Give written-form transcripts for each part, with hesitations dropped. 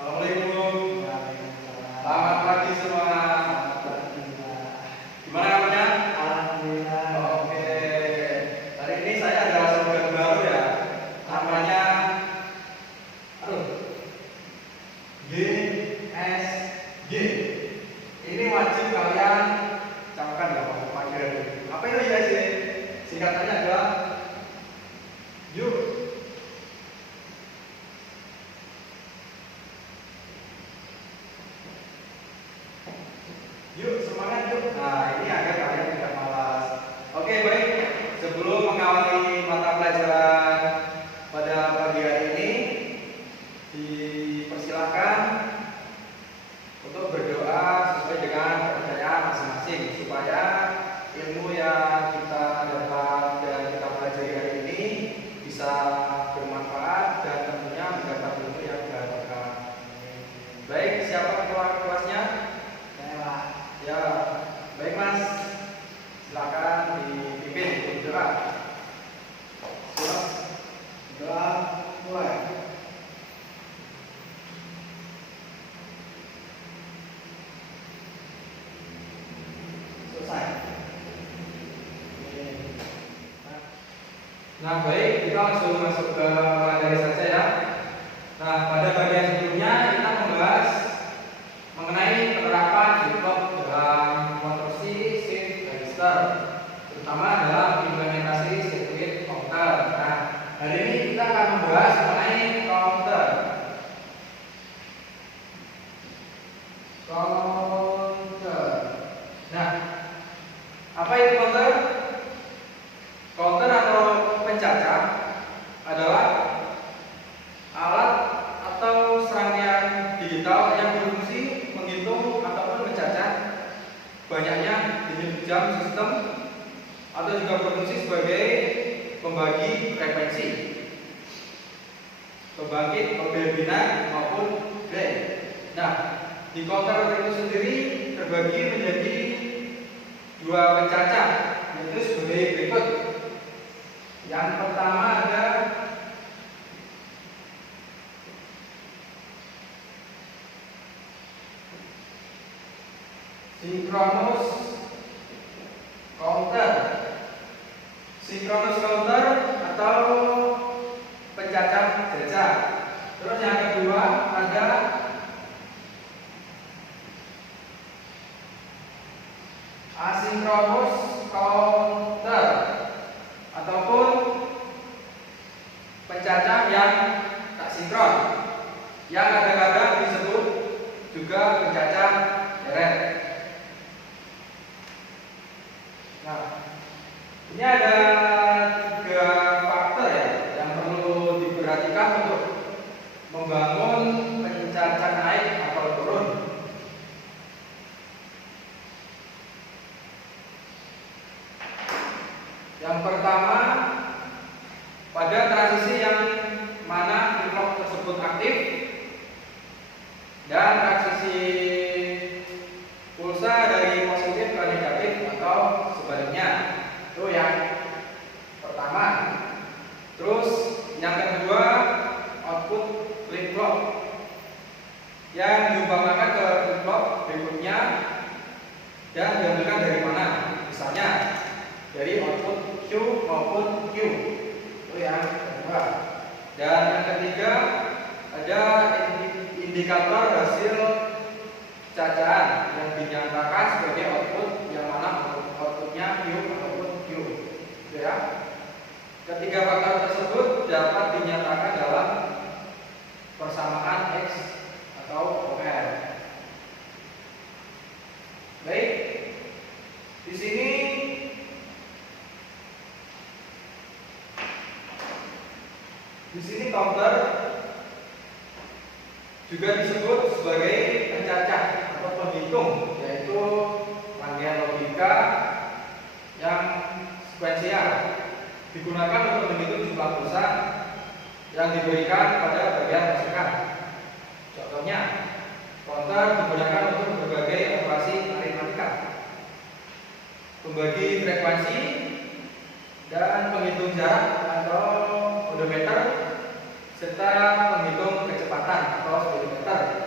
Assalamualaikum. Waalaikumsalam. Selamat pagi semua. Selamat pagi, Pak. Gimana kabarnya? Alhamdulillah. Oke. Hari ini saya ada slogan baru ya. Namanya GSG. Ini wajib kalian camkan ya Pak panggilan. Apa itu GSG? Singkatannya adalah yuk. Yuk semangat yuk. Nah ini agar kalian tidak malas. Oke baik. Sebelum mengawali mata pelajaran pada pagi hari ini, dipersilahkan untuk berdoa sesuai dengan kepercayaan masing-masing supaya ilmu yang kita dapat dan kita pelajari hari ini bisa bermanfaat dan tentunya mendapat ilmu yang barokah. Baik, siapa ketua kelasnya? Saya, Pak. Ya, baik Mas. Silakan dipimpin berdoa. Siap. Doa mulai. Selesai. Nah, baik, kita langsung masuk ke materi saja ya. Nah, pada bagian sebelumnya kita membahas mengenai penerapan deadlock dalam konstruksi shift register, terutama dalam implementasi sirkuit counter. Nah, hari ini kita akan membahas mengenai counter. Counter. Nah, apa itu counter? Counter atau pencacah adalah alat atau serangkaian digital yang berfungsi menghitung ataupun mencacah banyaknya denyut jam sistem atau juga berfungsi sebagai pembagi frekuensi, pembangkit pembina maupun delay. Nah, di counter itu sendiri terbagi menjadi dua pencacah, yaitu sebagai berikut. Yang pertama ada synchronous counter. Synchronous counter atau pencacah jajak. Terus yang kedua ada asynchronous counter ataupun pencacah yang tak sinkron, yang kadang-kadang disebut juga pencacah deret. Nah, ini ada 3 faktor ya yang perlu diperhatikan untuk membangun pencacah naik atau turun. Yang pertama, pada transisi yang mana flip-flop tersebut aktif dan transisi pulsa dari positif ke negatif atau sebaliknya. Itu yang pertama. Terus yang kedua, output flip-flop yang diumpamakan ke flip-flop berikutnya dan diambilkan dari mana? Misalnya dari output Q maupun Q. Itu yang kedua. Dan yang ketiga ada indikator hasil cacahan yang dinyatakan sebagai output yang mana outputnya Q ataupun Q. Gitu ya. Ketiga faktor tersebut dapat dinyatakan dalam persamaan X atau OR. Baik. Di sini counter juga disebut sebagai pencacah atau penghitung, yaitu rangkaian logika yang sekuensial digunakan untuk menghitung jumlah pulsa yang diberikan pada bagian masukan. Contohnya, counter digunakan untuk berbagai operasi aritmatika, pembagi frekuensi, dan penghitung jarak atau odometer serta penghitung kecepatan atau speedometer.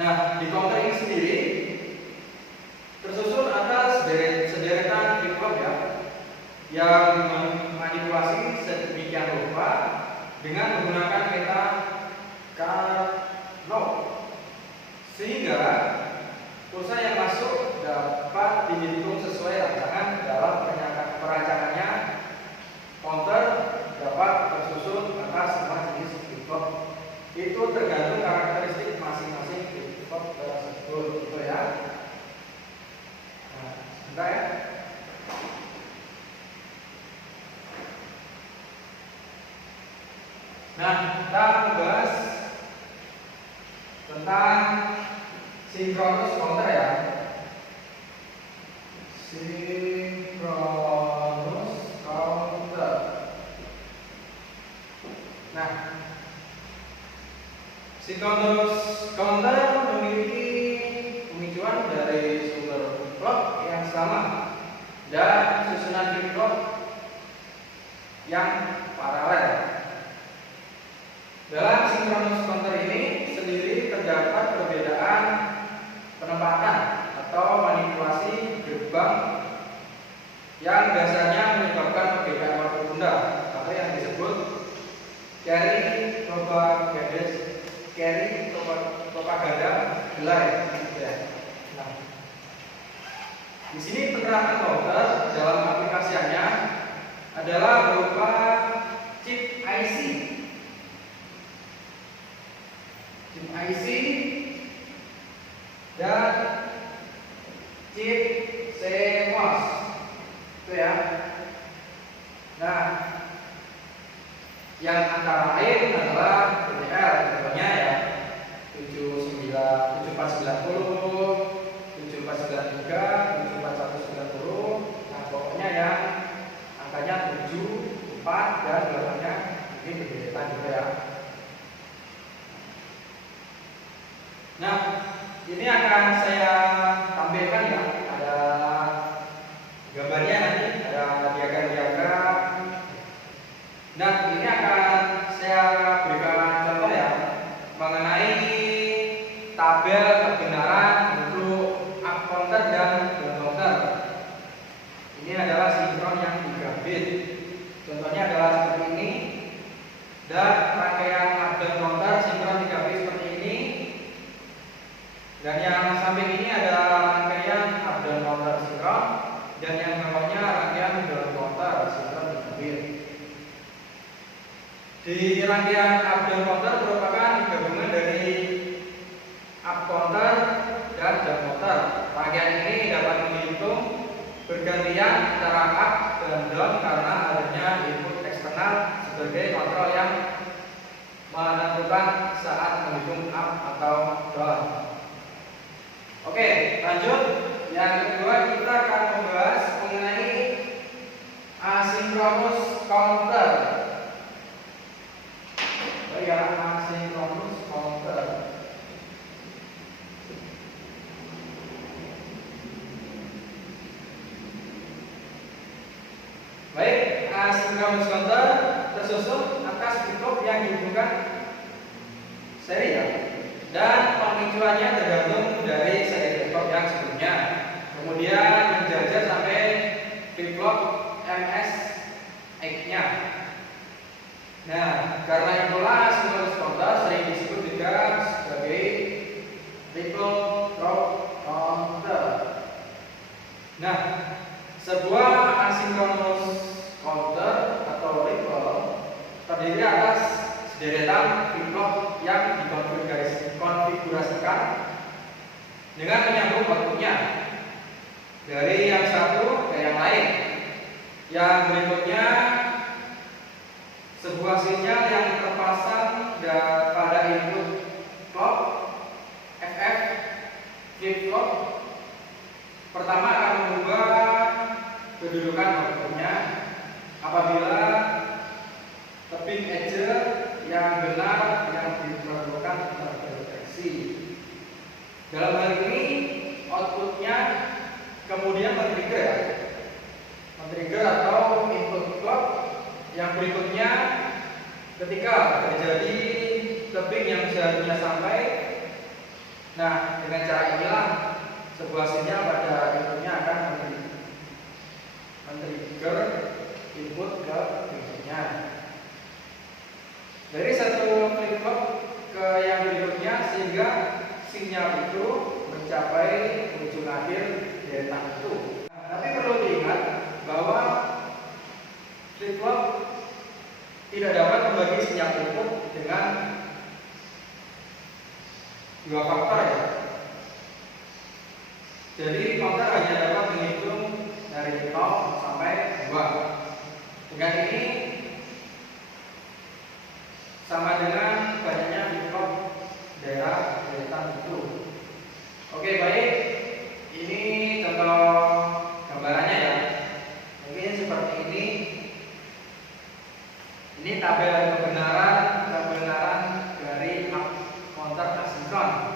Nah, di counter ini sendiri tersusun atas sederetan flip-flop ya, yang dimanipulasi sedemikian rupa dengan menggunakan peta Carnot, sehingga pulsa yang masuk dapat dihitung sesuai rancangan. Dalam perancangannya, counter dapat tersusun atas semua jenis flip-flop. Itu tergantung karakteristik masing-masing flip-flop tersebut, gitu ya. Nah, sebentar ya. Nah, kita membahas tentang sinkronus counter ya. Sinkronus counter. Nah, sinkronus counter memiliki pemicuan dari sumber flip-flop yang sama dan susunan flip-flop yang paralel. Dalam sinkronus counter ini sendiri terdapat perbedaan penempatan atau manipulasi gerbang yang dasarnya menyebabkan perbedaan waktu tunda atau yang disebut carry propaganda delay. Nah, di sini penerapan counter dalam aplikasiannya adalah berupa chip IC dan chip CMOS, itu ya. Nah, yang antara lain adalah DDR, contohnya ya 7490, 7493, 74190. Nah, pokoknya yang angkanya 7, 4 dan belakangnya ini berbeda juga ya. Nah, ini akan saya tampilkan ya, ada gambarnya nanti, ada diagram-diagram. Nah, ini akan saya berikan contoh ya mengenai tabel kebenaran untuk up counter dan down counter. Ini adalah sinkron yang 3 bit. Contohnya adalah seperti ini. Dan rangkaian up dan counter sinkron 3 bit seperti ini. Dan yang samping ini adalah rangkaian up dan counter sinkron, dan yang bawahnya rangkaian down counter sinkron 3 bit. Di rangkaian up dan counter merupakan gabungan dari up counter dan down counter. Rangkaian ini dapat menghitung bergantian antara up dan down karena adanya input eksternal sebagai kontrol yang menentukan saat menghitung up atau down. Oke, lanjut. Yang kedua kita akan membahas mengenai asinkronus counter. Ya, asinkronus counter. Baik, asinkronus counter tersusun atas flip-flop yang dihubungkan seri ya. Dan pemicuannya tergantung dari seri flip-flop yang sebelumnya. Kemudian menjajah sampai flip-flop MSX-nya. Nah, karena itulah asinkronus counter sering disebut juga sebagai ripple counter. Nah, sebuah asinkronus counter atau ripple terdiri atas sederetan flip-flop yang dikonfigurasikan dengan menyambung outputnya dari yang satu ke yang lain. Yang berikutnya sebuah sinyal yang terpasang pada input clock FF flip-flop pertama akan mengubah kedudukan outputnya apabila tebing edge yang benar yang diperlukan terdeteksi. Dalam hal ini outputnya kemudian men-trigger atau input clock yang berikutnya ketika terjadi tebing yang seharusnya sampai Nah, dengan cara inilah sebuah sinyal pada inputnya akan men-trigger input ke berikutnya. Dari satu flip flop ke yang berikutnya sehingga sinyal itu mencapai ujung akhir deretan itu. Nah, tapi perlu diingat bahwa flip flop tidak dapat membagi sinyal input dengan dua faktor ya. Jadi counter hanya dapat menghitung dari 0 sampai 2. Dengan ini sama dengan banyaknya flip flop daerah deretan itu. Oke, baik. Ini contoh gambarannya ya. Mungkin seperti ini. Ini tabel kebenaran dari counter asinkron.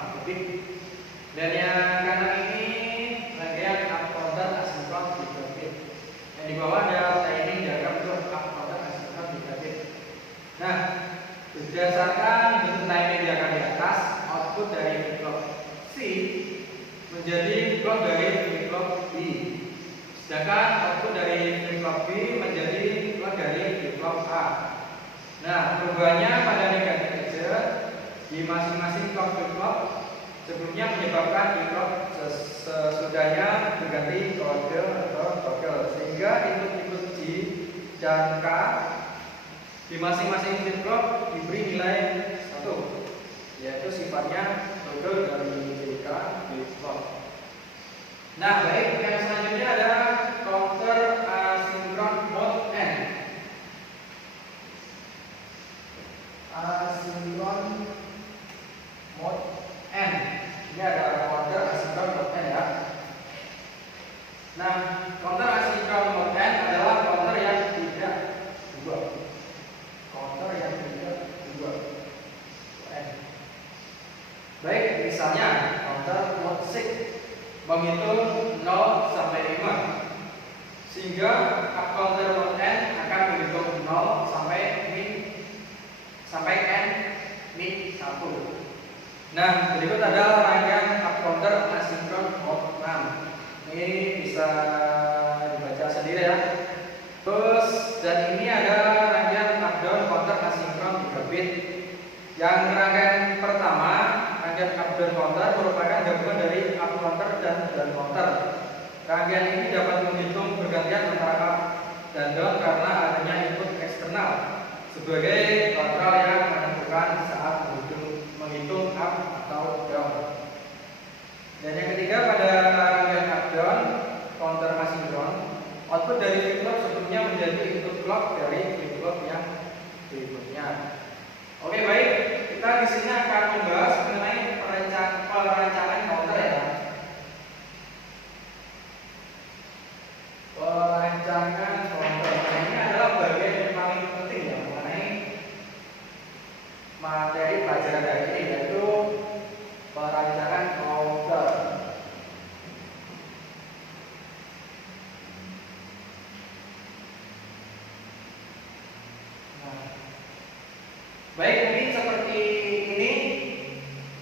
Dan yang kanan ini rangkaian up counter asinkron 3 bit. Yang di bawah ada timing diagram untuk up counter asinkron 3 bit. Nah, berdasarkan bentuk timing diagram di atas, output dari flip flop C menjadi flip flop dari flip flop B. Sedangkan output dari flip flop B menjadi flip flop dari flip flop A. Nah, perubahannya pada negatif edge di masing-masing flip flop sebelumnya menyebabkan flip flop sesudahnya berganti kode atau toggle, sehingga input-input G dan K di masing-masing flip flop diberi nilai 1, yaitu sifatnya toggle dari JK flip flop. Nah, baik, yang selanjutnya ada counter asynchron mode N. Asynchron mode N. Ini ada counter asynchron mode N ya. Nah, counter asynchron mode N adalah counter yang tidak berubah. Counter yang tidak berubah. N. Baik, misalnya counter mode 6 menghitung 0 sampai 5. Sehingga up counter mode N akan menghitung 0 sampai n min 1. Nah, berikut ada rangkaian up counter asinkron mode 6. Ini bisa dibaca sendiri ya. Terus dan ini ada rangkaian up down counter asinkron 3 bit. Yang rangkaian pertama, rangkaian up down counter merupakan gabungan dari up counter dan down counter. Rangkaian ini dapat menghitung bergantian antara up dan down karena adanya input eksternal sebagai kontrol yang menentukan saat menghitung up atau down. Dan yang ketiga, pada rangkaian up down counter asinkron, output dari flip flop sebelumnya menjadi input clock dari flip flop yang berikutnya. Oke, baik, kita di sini akan membahas mengenai perancangan counter ya. Perancangan counter ini adalah bagian yang paling penting ya mengenai materi pelajaran hari ini, yaitu perancangan counter. Nah, baik, mungkin seperti ini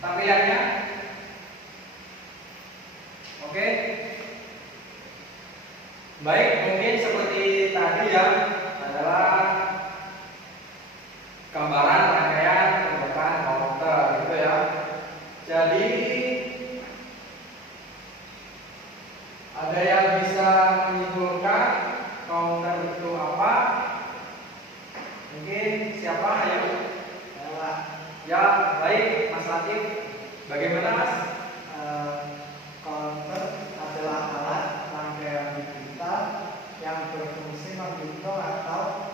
tampilannya. Oke. Baik, mungkin seperti tadi ya, adalah gambaran rangkaian tembakan counter gitu ya. Jadi ada yang bisa menyimpulkan counter itu apa? Mungkin siapa? Ayo. Ya, baik, Mas Latif. Bagaimana, Mas? Counter adalah alat rangkaian digital yang berfungsi menghitung atau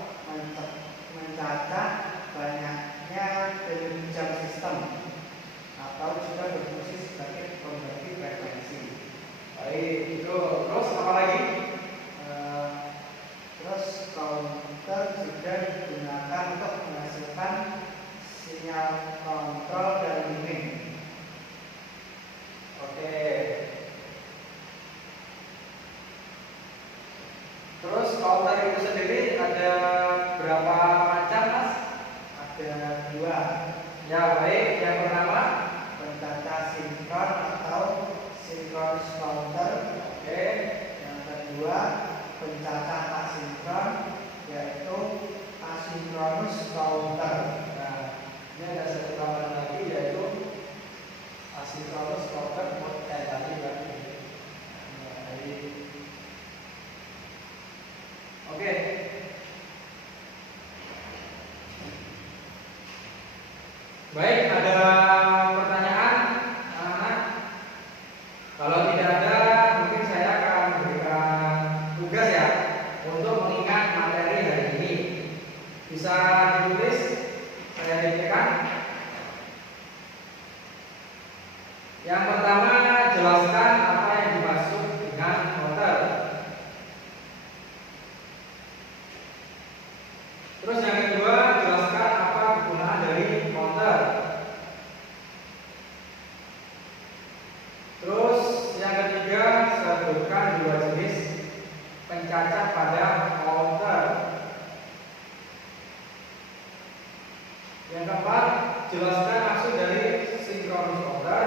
mencatat banyaknya jam sistem atau juga berfungsi sebagai pembagi frekuensi. Baik, itu terus apa lagi? Terus counter juga digunakan untuk menghasilkan sinyal kontrol dan limit. Yang pertama, jelaskan apa yang dimaksud dengan counter. Terus yang kedua, jelaskan apa kegunaan dari counter. Terus yang ketiga, sebutkan dua jenis pencacah pada counter. Yang keempat, jelaskan maksud dari sinkronus counter.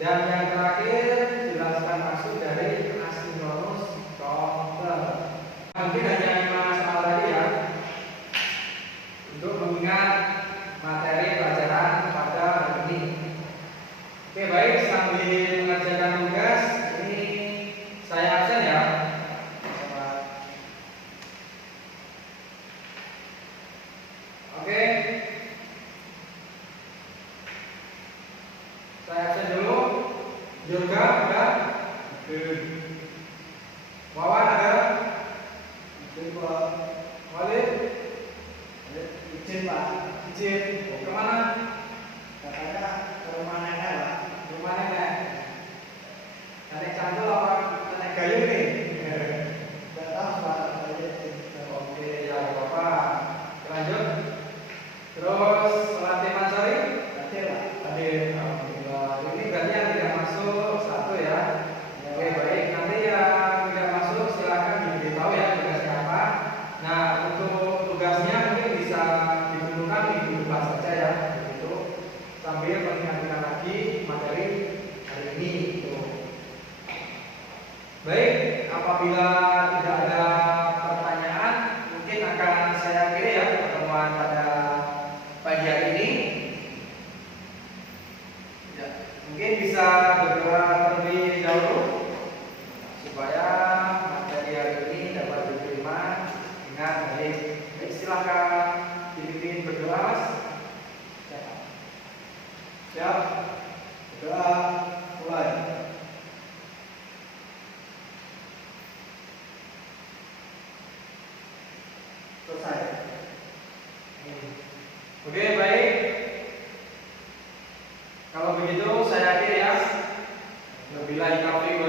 Dan yang terakhir, jelaskan maksud dari asinkronus counter. Mungkin hanya 5 soal tadi ya, untuk mengingat materi pelajaran pada hari ini. Oke, baik, sambil mengerjakan tugas ini saya absen ya. Oke, saya absen dulu. Yoga udah. Wawan ada. Walid. Izin Pak. Izin. Kemana? Katanya ke rumah nenek Pak. Rumah nenek. Nenek Cangkul apa nenek Gayung nih? Gak tahu Pak. Oke, ya nggak apa-apa. Lanjut. Terus Latif Mansori? Hadir Pak. Hadir. Alhamdulillah. Ini berarti yang tidak masuk satu ya. Oke, baik. Nanti yang tidak masuk silakan diberitahu ya tugasnya apa. Nah, untuk tugasnya mungkin bisa ditentukan minggu depan saja ya, begitu. Sambil mengingatkan lagi materi hari ini. Gitu. Baik, apabila tidak ada pertanyaan, mungkin akan saya akhiri ya pertemuan pada pagi hari ini. Ya, mungkin bisa berdoa terlebih dahulu supaya materi hari ini dapat diterima dengan baik. Baik, silakan dipimpin berdoa, Mas. Siap. Doa mulai. Selesai. Oke, baik. Kalau begitu saya akhiri ya. Wabillahi taufiq